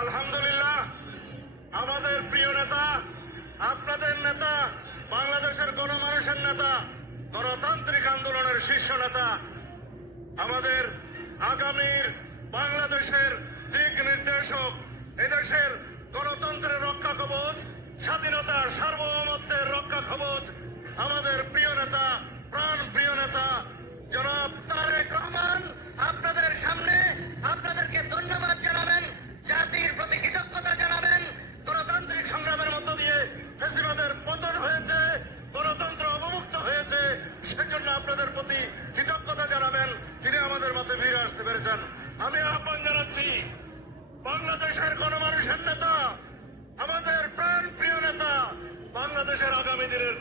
আলহামদুলিল্লাহ। আমাদের প্রিয় নেতা, আপনাদের নেতা, বাংলাদেশের গণমানুষের নেতা, গণতান্ত্রিক আন্দোলনের শীর্ষ নেতা, আমাদের আগামীর বাংলাদেশের দিক নির্দেশক, এদেশের গণতন্ত্রের রক্ষা কবচ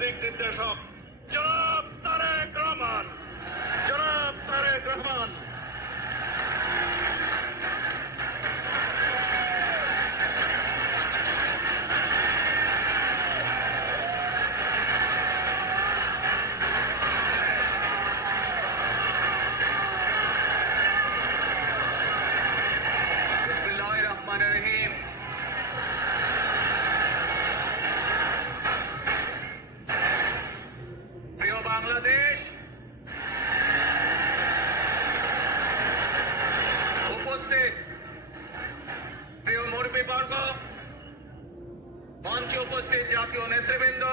দিক নির্দেশক। উপস্থিত জাতীয় নেতৃবৃন্দ,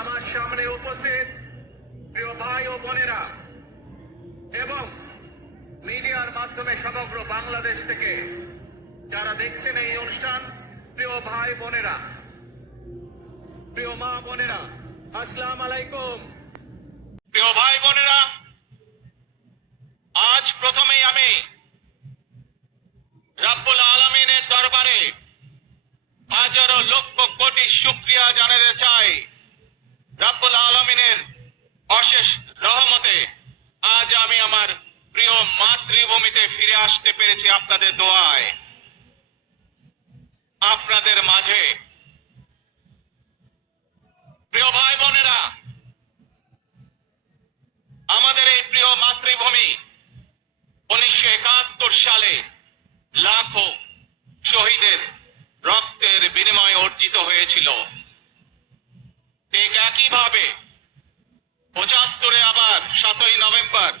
আমার সামনে উপস্থিত প্রিয় ভাই ও বোনেরা এবং মিডিয়ার মাধ্যমে সমগ্র বাংলাদেশ থেকে যারা দেখছেন এই অনুষ্ঠান, প্রিয় ভাই বোনেরা, প্রিয় মা বোনেরা, আসসালাম আলাইকুম। প্রিয় ভাই বোনেরা, আজ প্রথমেই আমি রাব্বুল আলমিনের দরবারে হাজারো লক্ষ কোটি শুক্রিয়া জানাতে চাই রাব্বুল আলমিনের অশেষ রহমতে। আজ আমি আমার প্রিয় মাতৃভূমিতে ফিরে আসতে পেরেছি আপনাদের দোয়ায়। আপনাদের মাঝে প্রিয় ভাই বোনেরা আমাদের এই প্রিয় মাতৃভূমি উনিশশো একাত্তর সালে বিনিময়ে হয়েছিল। ঠিক একইভাবে পঁচাত্তরে আবার সাতই নভেম্বর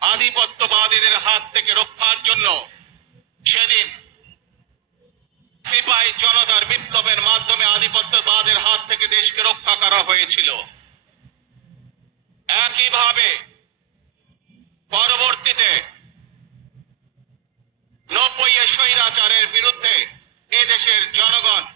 আধিপত্যবাদীদের হাত থেকে রক্ষার জন্য সেদিন সিপাহী জনতার বিপ্লবের মাধ্যমে আধিপত্যবাদের হাত থেকে দেশকে রক্ষা করা হয়েছিল। একইভাবে পরবর্তীতে নব্বই স্বৈরাচারের বিরুদ্ধে এদেশের জনগণ